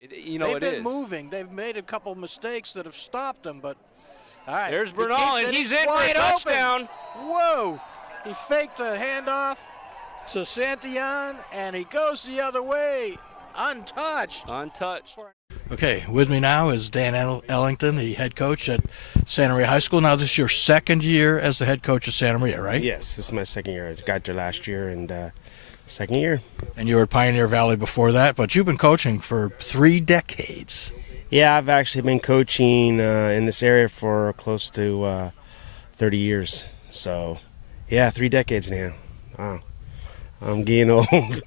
They've been moving. They've made a couple mistakes that have stopped them, but all right. There's Bernal, and he's in for a touchdown. Whoa! He faked the handoff to Santillan, and he goes the other way, untouched. Okay, with me now is Dan Ellington, the head coach at Santa Maria High School. Now, this is your second year as the head coach of Santa Maria, right? Yes, this is my second year. I got there last year, and second year. And you were at Pioneer Valley before that, but you've been coaching for 3 decades. Yeah, I've actually been coaching in this area for close to 30 years. So, yeah, 3 decades now. Wow. I'm getting old.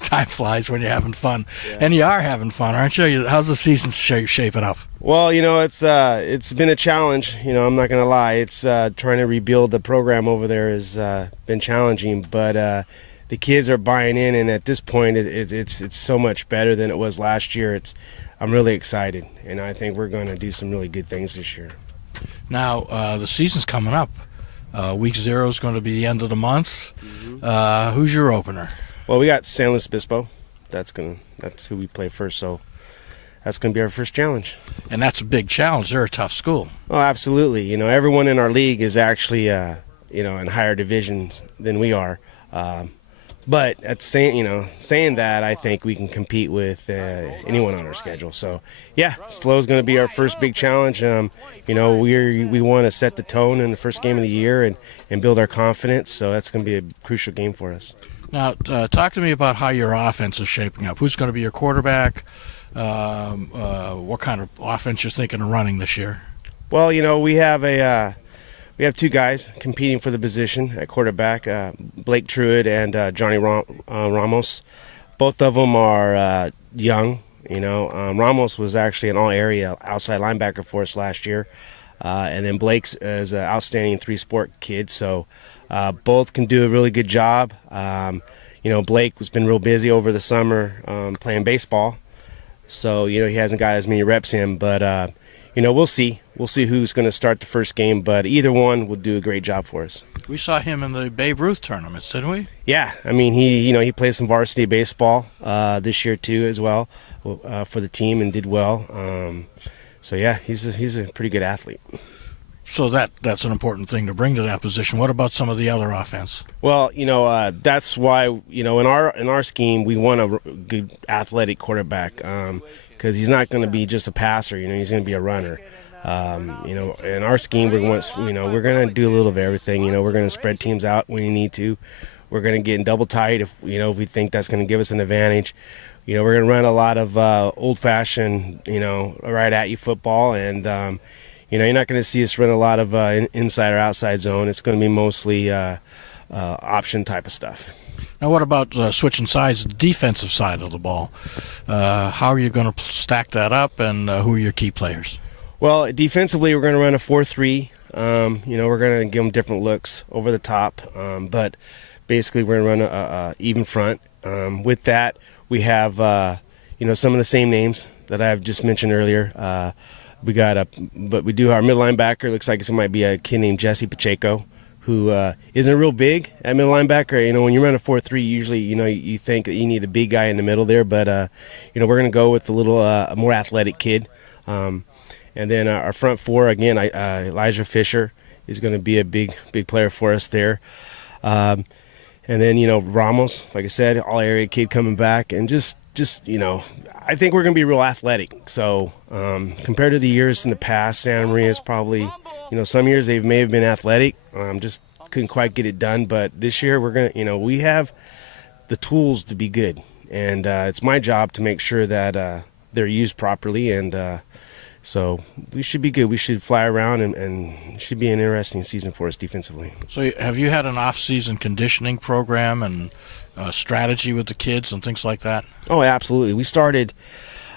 Time flies when you're having fun. Yeah. And you are having fun, aren't you? How's the season shaping up? Well, it's been a challenge. I'm not going to lie. It's trying to rebuild the program over there has been challenging, but the kids are buying in, and at this point, it's so much better than it was last year. I'm really excited, and I think we're going to do some really good things this year. Now, the season's coming up. Week 0 is going to be the end of the month. Mm-hmm. Who's your opener? Well, we got San Luis Obispo. That's who we play first, so that's going to be our first challenge. And that's a big challenge. They're a tough school. Oh, absolutely. Everyone in our league is actually, in higher divisions than we are. But saying that, I think we can compete with anyone on our schedule. So, yeah, SLO's going to be our first big challenge. We want to set the tone in the first game of the year and build our confidence. So that's going to be a crucial game for us. Now, talk to me about how your offense is shaping up. Who's going to be your quarterback? What kind of offense you're thinking of running this year? Well, we have 2 guys competing for the position at quarterback, Blake Truitt and Johnny Ramos. Both of them are young. Ramos was actually an all-area outside linebacker for us last year. And then Blake's is an outstanding 3-sport kid. So both can do a really good job. Blake has been real busy over the summer playing baseball. So, he hasn't got as many reps in. But, we'll see. We'll see who's going to start the first game, but either one will do a great job for us. We saw him in the Babe Ruth tournaments, didn't we? Yeah, he played some varsity baseball this year too as well for the team and did well. So yeah, he's a pretty good athlete. So that's an important thing to bring to that position. What about some of the other offense? Well, that's why in our scheme we want a good athletic quarterback because he's not going to be just a passer. He's going to be a runner. In our scheme, we're going to do a little of everything. We're going to spread teams out when you need to. We're going to get in double tight if we think that's going to give us an advantage. We're going to run a lot of old-fashioned, right at you football, and you're not going to see us run a lot of inside or outside zone. It's going to be mostly option type of stuff. Now, what about switching sides, the defensive side of the ball? How are you going to stack that up, and who are your key players? Well, defensively, we're going to run a 4-3. We're going to give them different looks over the top, but basically we're going to run a even front. With that, we have some of the same names that I've just mentioned earlier. But we do our middle linebacker. Looks like it might be a kid named Jesse Pacheco, who isn't real big at middle linebacker. When you run a 4-3, usually you think that you need a big guy in the middle there, but we're going to go with a little more athletic kid. And then our front 4, again, Elijah Fisher is going to be a big player for us there. And then, Ramos, like I said, all-area kid coming back. And just I think we're going to be real athletic. So compared to the years in the past, Santa Maria is probably, some years they may have been athletic. Just couldn't quite get it done. But this year we're going to, we have the tools to be good. And it's my job to make sure that they're used properly and so we should be good. We should fly around, and it should be an interesting season for us defensively. So have you had an off-season conditioning program and strategy with the kids and things like that? Oh, absolutely. We started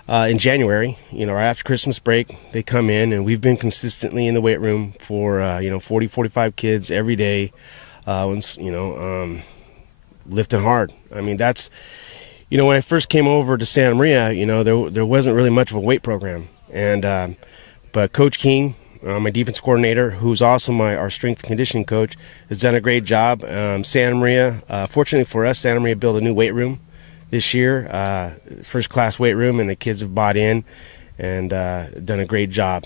in January, right after Christmas break. They come in, and we've been consistently in the weight room for, 40, 45 kids every day, lifting hard. That's, when I first came over to Santa Maria, there wasn't really much of a weight program. And but Coach King, my defense coordinator, who's also our strength and conditioning coach, has done a great job. Santa Maria, fortunately for us, Santa Maria built a new weight room this year. First-class weight room, and the kids have bought in and done a great job.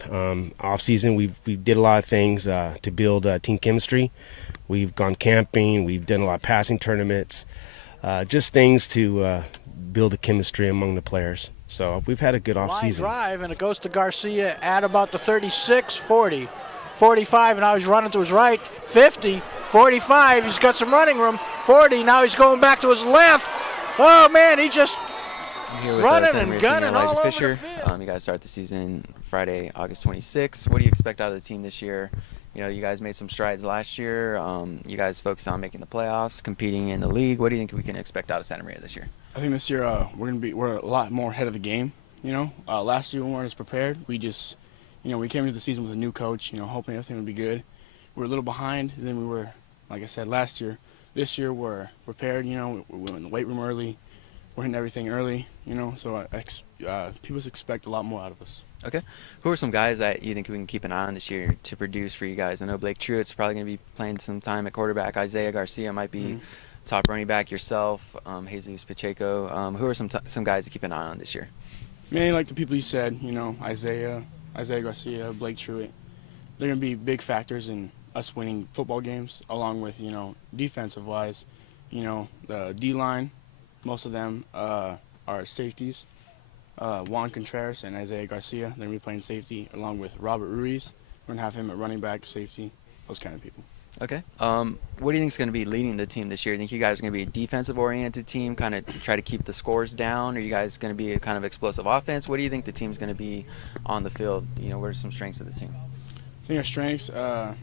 Off-season, we did a lot of things to build team chemistry. We've gone camping. We've done a lot of passing tournaments, just things to build the chemistry among the players. So we've had a good off-season. Line drive, and it goes to Garcia at about the 36, 40, 45, and now he's running to his right, 50, 45. He's got some running room, 40. Now he's going back to his left. Oh, man, he just running and gunning all over the field. You guys start the season Friday, August 26th. What do you expect out of the team this year? You know, you guys made some strides last year. You guys focused on making the playoffs, competing in the league. What do you think we can expect out of Santa Maria this year? I think this year we're a lot more ahead of the game. You know, last year we weren't as prepared. We just, we came into the season with a new coach. Hoping everything would be good. We were a little behind than we were, like I said, last year. This year we're prepared. We went in the weight room early. We're hitting everything early. So people expect a lot more out of us. Okay. Who are some guys that you think we can keep an eye on this year to produce for you guys? I know Blake Truitt's probably going to be playing some time at quarterback. Isaiah Garcia might be top running back. Yourself, Jesus Pacheco. Who are some guys to keep an eye on this year? Mainly like the people you said. Isaiah Garcia, Blake Truitt. They're going to be big factors in us winning football games, along with defensive wise. The D line. Most of them are safeties. Juan Contreras and Isaiah Garcia. They're going to be playing safety along with Robert Ruiz. We're going to have him at running back, safety, those kind of people. Okay. What do you think is going to be leading the team this year? Do you think you guys are going to be a defensive-oriented team, kind of try to keep the scores down? Are you guys going to be a kind of explosive offense? What do you think the team's going to be on the field? What are some strengths of the team? I think our strengths, I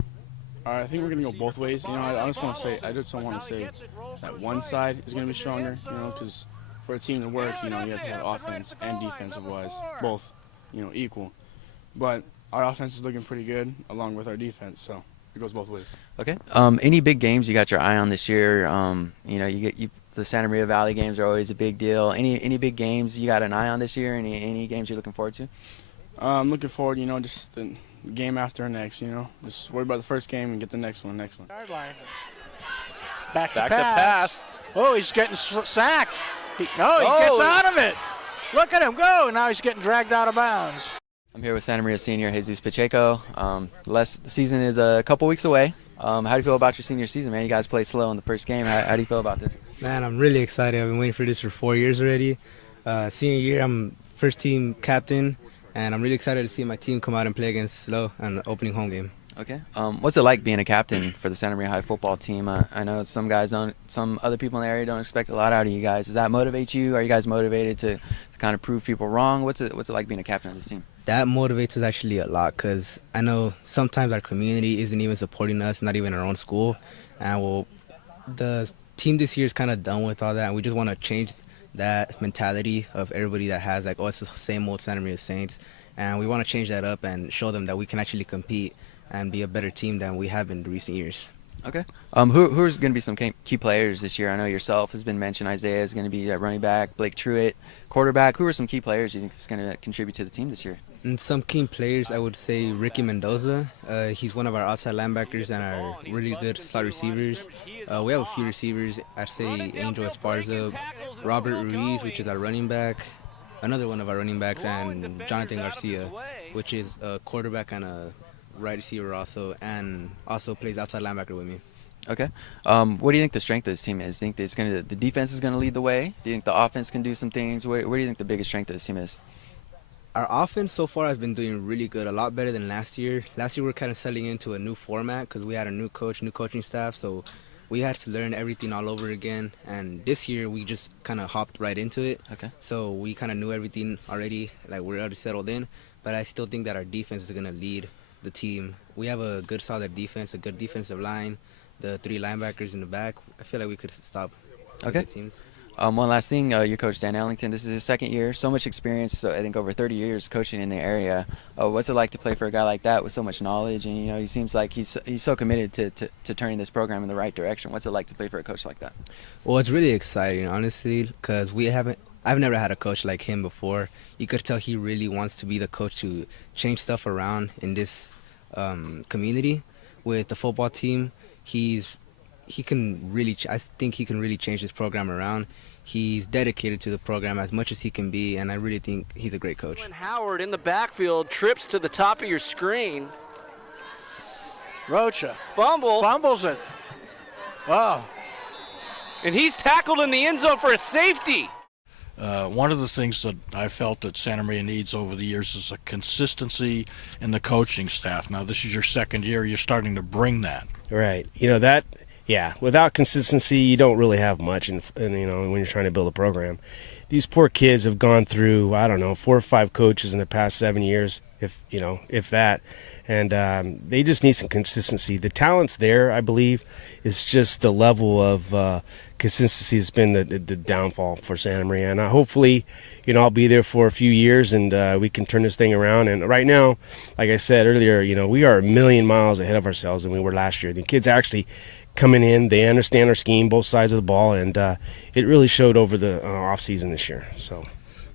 think we're going to go both ways. I just don't want to say that one side is going to be stronger, because for a team to work, you have to have offense and defensive-wise, both, equal. But our offense is looking pretty good along with our defense, so it goes both ways. Okay. Any big games you got your eye on this year? The Santa Maria Valley games are always a big deal. Any big games you got an eye on this year? Any games you're looking forward to? I'm looking forward, just the game after next, Just worry about the first game and get the next one. Back to pass. Oh, he's getting sacked. He gets out of it. Look at him go. Now he's getting dragged out of bounds. I'm here with Santa Maria senior Jesus Pacheco. The season is a couple weeks away. How do you feel about your senior season, man? You guys played slow in the first game. How do you feel about this? Man, I'm really excited. I've been waiting for this for 4 years already. Senior year, I'm first team captain, and I'm really excited to see my team come out and play against Slow on the opening home game. Okay. What's it like being a captain for the Santa Maria High football team? I know some other people in the area don't expect a lot out of you guys. Does that motivate you? Are you guys motivated to kind of prove people wrong? What's it like being a captain of this team? That motivates us actually a lot, because I know sometimes our community isn't even supporting us, not even our own school. And the team this year is kind of done with all that, and we just want to change that mentality of everybody that has like, it's the same old Santa Maria Saints. And we want to change that up and show them that we can actually compete and be a better team than we have in recent years. Okay. Who's going to be some key players this year? I know yourself has been mentioned. Isaiah is going to be at running back. Blake Truitt, quarterback. Who are some key players you think is going to contribute to the team this year? And some key players, I would say Ricky Mendoza. He's one of our outside linebackers and our really good slot receivers. We have a few receivers. I'd say Angel Esparza, Robert Ruiz, which is our running back, another one of our running backs, and Jonathan Garcia, which is a quarterback and a right receiver also, and also plays outside linebacker with me. Okay. What do you think the strength of this team is? Do you think the defense is going to lead the way? Do you think the offense can do some things? Where do you think the biggest strength of this team is? Our offense so far has been doing really good, a lot better than last year. Last year we were kind of settling into a new format because we had a new coach, new coaching staff, so we had to learn everything all over again. And this year we just kind of hopped right into it. Okay. So we kind of knew everything already, like we're already settled in. But I still think that our defense is going to lead the team. We have a good solid defense, a good defensive line, the 3 linebackers in the back. I feel like we could stop good teams. One last thing, your coach Dan Ellington, this is his second year, so much experience, so I think over 30 years coaching in the area. What's it like to play for a guy like that with so much knowledge? And he seems like he's so committed to turning this program in the right direction. What's it like to play for a coach like that? Well, it's really exciting, honestly, because I've never had a coach like him before. You could tell he really wants to be the coach to change stuff around in this community with the football team. He I think he can really change this program around. He's dedicated to the program as much as he can be, and I really think he's a great coach. Howard in the backfield trips to the top of your screen. Rocha Fumbles it. Wow. And he's tackled in the end zone for a safety. One of the things that I felt that Santa Maria needs over the years is a consistency in the coaching staff. Now, this is your second year. You're starting to bring that. Right. Yeah, without consistency, you don't really have much, and when you're trying to build a program. These poor kids have gone through, 4 or 5 coaches in the past 7 years, if that, and they just need some consistency. The talent's there, I believe. It's just the level of consistency has been the downfall for Santa Maria, and hopefully, I'll be there for a few years, and we can turn this thing around. And right now, like I said earlier, we are a million miles ahead of ourselves than we were last year. The kids actually coming in, they understand our scheme, both sides of the ball, and it really showed over the off-season this year. So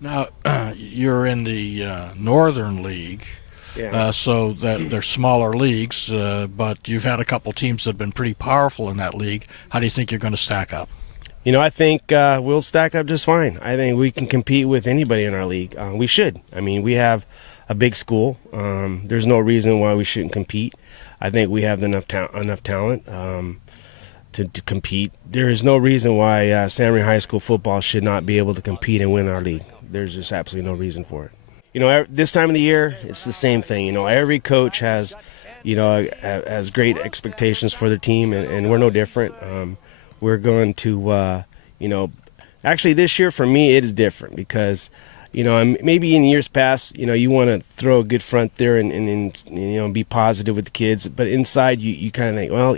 now you're in the Northern League, so that they're smaller leagues, but you've had a couple teams that have been pretty powerful in that league. How do you think you're going to stack up? I think we'll stack up just fine. I think we can compete with anybody in our league. We should. We have a big school. There's no reason why we shouldn't compete. I think we have enough talent to compete. There is no reason why Santa Maria High School football should not be able to compete and win our league. There's just absolutely no reason for it. This time of the year, it's the same thing. Every coach has, has great expectations for their team, and we're no different. We're going to, actually this year for me it is different because, maybe in years past, you want to throw a good front there and be positive with the kids, but inside you kind of think, well,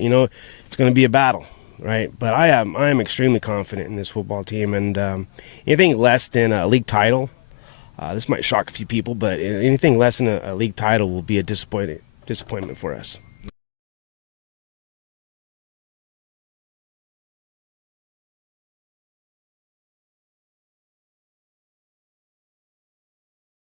it's going to be a battle, right? But I am extremely confident in this football team, and anything less than a league title, this might shock a few people, but anything less than a league title will be a disappointment for us.